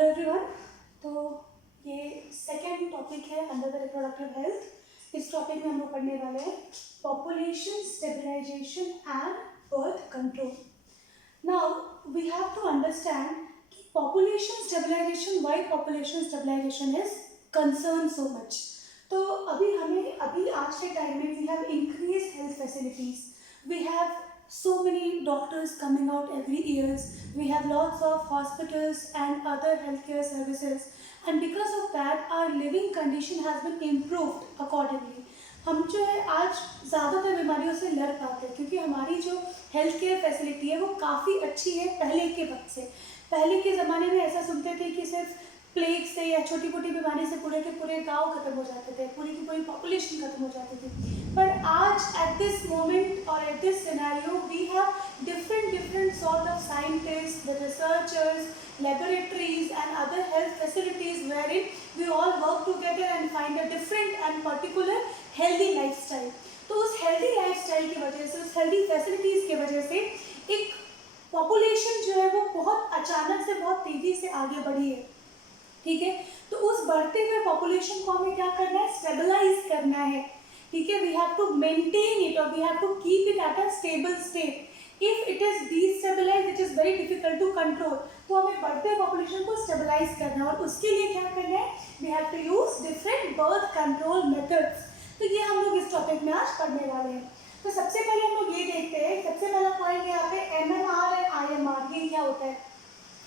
Hello everyone. तो ये second topic है अंडर द रिप्रोडक्टिव हेल्थ। इस टॉपिक में हम लोग पढ़ने वाले हैं population stabilisation and birth control. Now we have to understand कि population stabilisation, why population stabilisation is concern so much. तो अभी आज के टाइम में we have increase health facilities, we have so many doctors coming out every years, we have lots of hospitals and other healthcare services, and because of that our living condition has been improved accordingly. हम जो है आज ज़्यादातर बीमारियों से लड़ पाते हैं क्योंकि हमारी जो हेल्थ केयर फैसिलिटी है वो काफ़ी अच्छी है पहले के वक्त से। पहले के ज़माने में ऐसा सुनते थे कि सिर्फ प्लेग से या छोटी मोटी बीमारी से पूरे के पूरे गांव खत्म हो जाते थे, पूरी की पूरी पॉपुलेशन खत्म हो जाती थी। पर आज एट दिस मोमेंट और at this scenario we have different sort of scientists, the researchers, laboratories and other health facilities wherein we all work together and find a different and particular healthy lifestyle. तो उस healthy lifestyle की वजह से, उस healthy facilities की वजह से एक population जो है वो बहुत अचानक से बहुत तेजी से आगे बढ़ी है। ठीक है, तो उस बढ़ते हुए पॉपुलेशन को हमें क्या करना है, स्टेबलाइज करना है। ठीक है, we have to maintain it और we have to keep it at a stable state. If it is destabilise it is very difficult to control. तो हमें बढ़ते हुए पॉपुलेशन को स्टेबलाइज करना है और उसके लिए क्या करना है, we have to use different birth control methods. तो ये हम लोग इस टॉपिक में आज पढ़ने वाले हैं। तो सबसे पहले हम लोग ये देखते हैं, सबसे पहला पॉइंट यहाँ पे MMR और IMR, ये क्या होता है।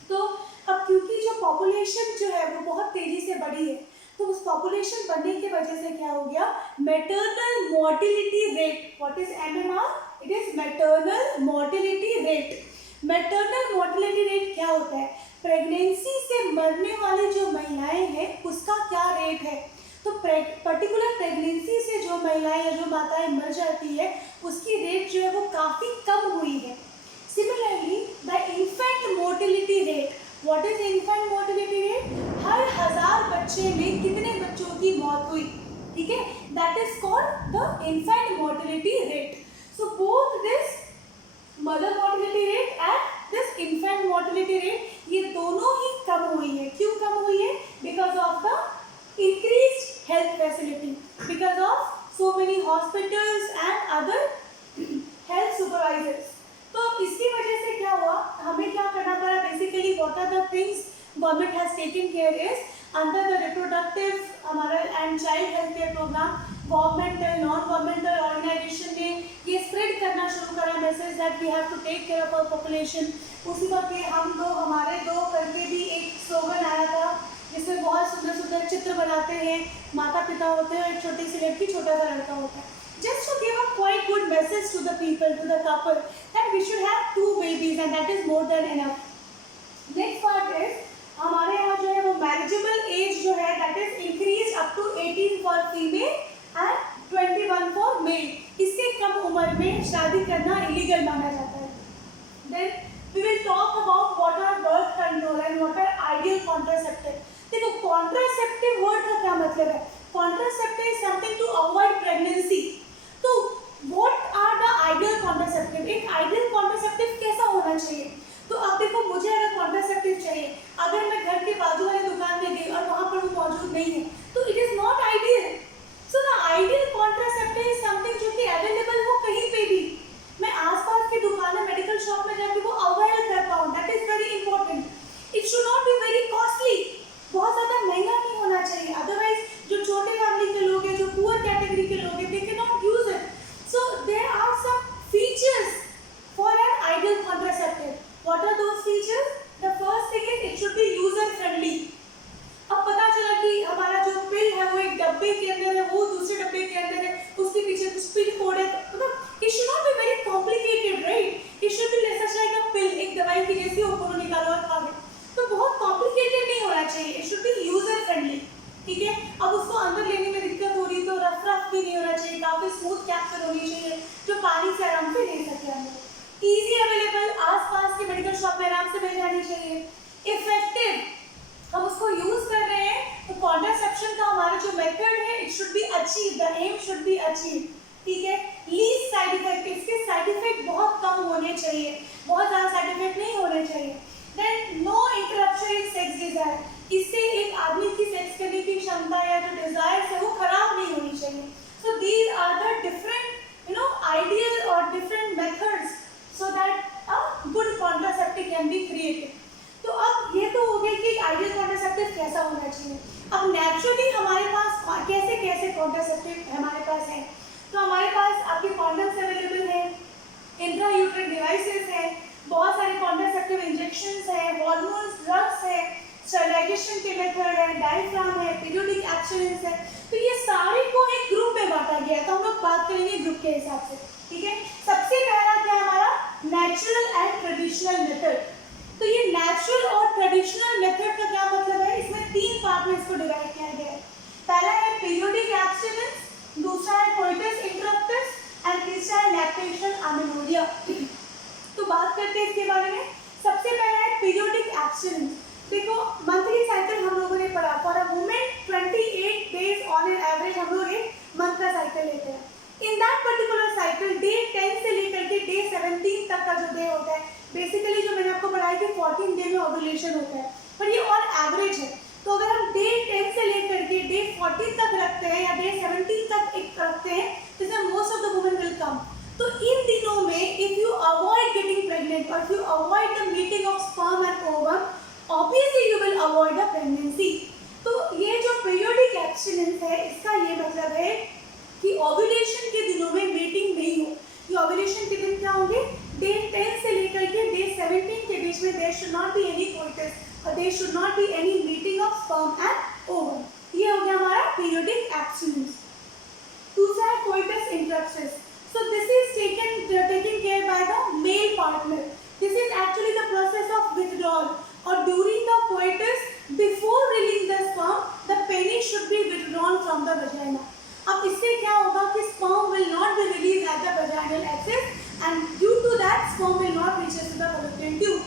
तो अब क्योंकि जो पॉपुलेशन जो है वो बहुत तेजी से बढ़ी है, तो उस पॉपुलेशन बढ़ने की वजह से क्या हो गया, maternal mortality rate. What is MMR? It is maternal mortality rate. Maternal mortality rate क्या होता है, प्रेगनेंसी से मरने वाली जो महिलाएं हैं उसका क्या रेट है। तो पर्टिकुलर प्रेगनेंसी से जो महिलाएं या जो माताएं मर जाती है उसकी रेट जो है वो काफ़ी कम हुई है। Similarly the infant mortality rate, what is infant mortality rate, हर 1000 बच्चे में कितने बच्चों की मौत हुई। ठीक है, that is called the infant mortality rate. So both this mother mortality rate and this infant mortality rate, ये दोनों ही कम हुई है। क्यों कम हुई है? Because of the increased health facility, because of so many hospitals and other health supervisors. तो इसकी वजह से क्या हुआ, हमें क्या करना पड़ा, basically what are the things government has taken care is under the reproductive हमारा and child health care program, governmental non-governmental organization ने ये स्प्रेड करना शुरू करा message that we have to take care of our population। उसी वक्त हम दो हमारे दो करके भी एक स्लोगन आया था जिसमें बहुत सुंदर सुंदर चित्र बनाते हैं, माता पिता होते हैं और एक छोटी सी लड़की, छोटा सा लड़का होता है। Just to give a quite good message to the people, to the couple, that we should have 2 babies and that is more than enough. Next part is हमारे यहाँ जो है वो marriageable age जो है that is increased up to 18 for female and 21 for male. इससे कम उम्र में शादी करना illegal माना जाता है। Then we will talk about what are birth control and what are ideal contraceptive. देखो कॉन्ट्रासेप्टिव वर्ड का क्या मतलब है, contraceptive is something to avoid pregnancy. तो what are the ideal contraceptive, एक आइडियल कॉन्ट्रासेप्टिव कैसा होना चाहिए। तो अब देखो मुझे अगर कॉन्ट्रासेप्टिव चाहिए, अगर मैं घर के बाजू वाले दुकान में गई और वहां पर वो मौजूद नहीं है तो it is not ideal. So the ideal contraceptive is something जो कि अवेलेबल हो कहीं पे भी, मैं आसपास की दुकान में मेडिकल शॉप में जाके वो अवेल कर पाऊँ, that is very important. It should not be very costly, बहुत ज़्यादा महंगा नहीं होना चाहिए, अदरवाइज जो छोटे फैमिली के लोग हैं, जो पुअर कैटेगरी के लोग हैं, they can not use it. So there are some features for an ideal contraceptive. What are those features? The first thing is it should be user friendly. अब पता चला कि हमारा जो पिल है वो एक डब्बे के अंदर है, वो दूसरे डब्बे के अंदर है, उसके पीछे कुछ पिन कोड है, मतलब it should not be very complicated, right. It should B जैसा लाइक अ पिल, एक दवाई की जैसी ऊपर निकालो और खा लो, तो बहुत कॉम्प्लिकेटेड नहीं होना चाहिए, it should be user friendly. ठीक है, अब उसको अंदर लेने में दिक्कत हो रही तो रफ भी नहीं होना चाहिए, काफी स्मूथ कैप्सूल होनी चाहिए जो पानी से आराम से ले सके अंदर, इजी अवेलेबल, आसपास के मेडिकल शॉप में आराम से मिल जानी चाहिए, इफेक्टिव, हम उसको यूज कर रहे हैं तो कॉन्ट्रासेप्शन का हमारा जो मेथड है it should be achieve, the aim should be achieve. ठीक है, लीस्ट साइड इफेक्ट, इसके साइड इफेक्ट बहुत कम होने चाहिए, बहुत ज़्यादा साइड इफेक्ट नहीं होने चाहिए। Then no interruption in sex desire, can be created. तो अब ये तो हो गया कि आइडियल कॉन्ट्रासेप्टिव कैसा होना चाहिए। अब नेचुरली हमारे पास कैसे कैसे कॉन्ट्रासेप्टिव हमारे पास है, तो हमारे पास आपके कॉन्डम्स अवेलेबल है, इंट्रायूट्राइन डिवाइसेस है, बहुत सारे कॉन्ट्रासेप्टिव इंजेक्शंस है, हार्मोन्स, ड्रग्स है, स्टरलाइजेशन के मेथड है, डायफ्राम है, पीरियोडिक एब्स्टिनेंस है। तो ये सारे को एक ग्रुप में बांटा गया है, तो हम लोग बात करेंगे ग्रुप के हिसाब से, ठीक है। सबसे पहला क्या है हमारा, नेचुरल एंड ट्रेडिशनल मेथड। तो ये नेचुरल और ट्रेडिशनल मेथड का क्या मतलब है, इसमें 3 पार्ट में इसको डिवाइड किया गया है। पहला है पीरियोडिक एब्स्टिनेंस, दूसरा है कोइटस इंटररप्टस एंड तीसरा है लैक्टेशन अमेनोरिया। तो बात करते हैं इसके बारे में। सबसे पहला है पीरियोडिक एब्स्टिनेंस। देखो मंथली साइकिल हम लोगों ने पढ़ा, for a women 28 days on an average हम लोग एक मंथ का साइकिल लेते हैं। In that particular cycle day 10 से लेकर के डे 17 तक का जो डे होता है, बेसिकली जो मैंने आपको पढ़ाया कि 14 डे में ओव्यूलेशन होता है, पर ये ऑन एवरेज है। तो अगर हम डे 10 से लेकर के डे 14 तक रखते हैं या डे 17 तक एक रखते हैं, जिसमें most of the women will come. तो इन दिनों में if you avoid getting pregnant और if you avoid the meeting of sperm and ovum, obviously you will avoid the pregnancy. तो ये जो पीरियोडिक एब्स्टिनेंस है, इसका ये मतलब है कि ओव्यूलेशन के दिनों में मीटिंग नहीं हो। ये ओव्यूलेशन के दिन क्या होंगे, डे 10 से लेकर के डे 17 के बीच में there should not be any coitus और there should not be any meeting of sperm and ovum. ये हो गया हमारा पीरियोडिक एब्स्टिनेंस। दूसरा है coitus interruptus. So this is taken care by the male partner. This is actually the process of withdrawal, or during the coitus before releasing the sperm, the penis should be withdrawn from the vagina. अब इससे क्या होगा कि sperm will not be released at the vaginal axis and due to that sperm will not reach to the fallopian tube.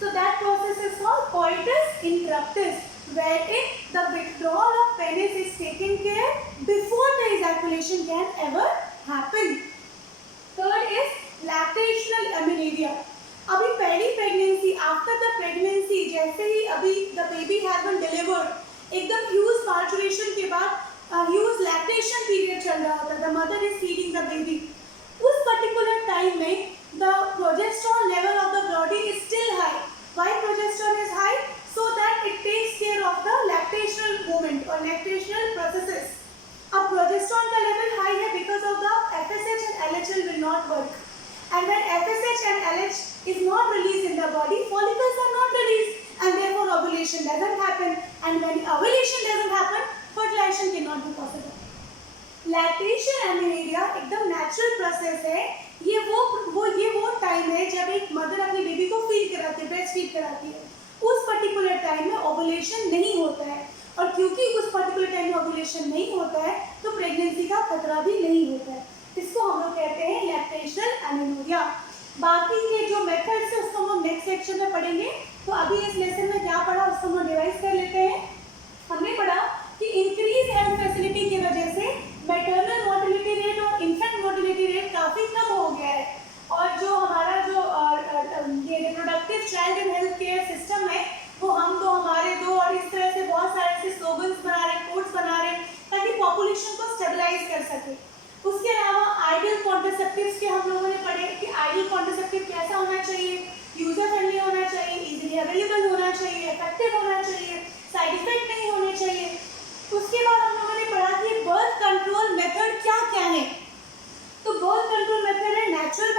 So that process is called coitus interruptus, wherein the withdrawal of penis is taken care before the ejaculation can ever happen. Third is lactational amenorrhea. अभी पहली pregnancy, after the pregnancy, जैसे ही अभी the baby has been delivered, एकदम huge parturition के बाद huge lactation period चल रहा होता है, the mother is feeding the baby. उस पर्टिकुलर टाइम में the progesterone level of the body is still high. Why progesterone is high? So that it takes care of the lactational movement और lactational processes. अब progesterone का level high है because of the FSH and LH will not work, and when FSH and LH is not released in the body, follicles are not released and therefore ovulation doesn't happen, and when ovulation doesn't happen, fertilization cannot be possible. Lactation amenorrhea एकदम natural process है। ये वो time है जब एक mother अपनी baby को feed कराती है, ब्रेस्ट फीड कराती है। उस पर्टिकुलर टाइम में ओवुलेशन नहीं होता है, और क्योंकि उस पर्टिकुलर टाइम में ओवुलेशन नहीं होता है तो प्रेगनेंसी का खतरा भी नहीं होता है। इसको हम लोग कहते हैं लैक्टेशनल एमेनोरिया। बाकी के जो मेथड्स है उसको हम नेक्स्ट सेक्शन में पढ़ेंगे। तो अभी इस लेसन में क्या पढ़ा उसको हम रिवाइज कर लेते हैं। हमने पढ़ा कि इंक्रीज हेल्थ फैसिलिटी की वजह से मैटरनल मोर्टेलिटी रेट और इन्फेंट मोर्टेलिटी रेट काफ़ी कम हो गया है, और जो हमारा ये reproductive child and health care system है वो हम दो हमारे दो, और इस तरह से बहुत सारे ऐसे स्लोगन्स बना रहे, कोट्स बना रहे ताकि पॉपुलेशन को स्टेबलाइज कर सके। उसके अलावा आइडियल कॉन्ट्रासेप्टिव्स के हम लोगों ने पढ़े कि आइडियल कॉन्ट्रासेप्टिव कैसा होना चाहिए, यूजर फ्रेंडली होना चाहिए, इजीली अवेलेबल होना चाहिए, इफेक्टिव होना चाहिए, साइड इफेक्ट नहीं होने चाहिए। उसके बाद हम लोगों ने पढ़ा कि बर्थ कंट्रोल मेथड क्या क्या है। तो बर्थ कंट्रोल मेथड है natural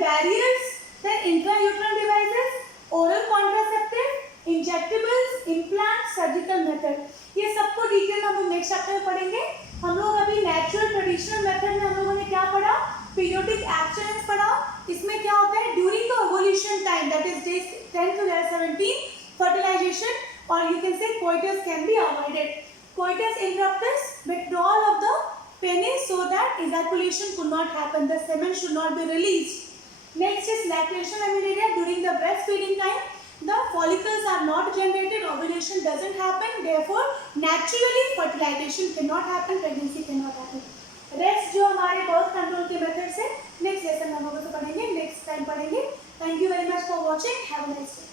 barriers, then intrauterine devices, oral contraceptive, injectables, implant, surgical method. ये सबको डिटेल हम लोग नेक्स्ट चैप्टर में पढ़ेंगे। हम लोग अभी नेचुरल ट्रेडिशनल मेथड में हम लोगों ने क्या पढ़ा, पीरियोडिक एब्स्टिनेंस पढ़ा। इसमें क्या होता है, during the ovulation time that is days 10 to 17 fertilization or you can say coitus can be avoided. Coitus interruptus, withdrawal of the penis so that ejaculation could not happen, the semen should not be released. Next is lactation amenorrhea. During the breastfeeding time the follicles are not generated, ovulation doesn't happen, therefore naturally fertilization cannot happen, pregnancy cannot happen. Rest जो हमारे birth control के methods है next lesson में हम लोग पढ़ेंगे, next time पढ़ेंगे। Thank you very much for watching, have a nice day.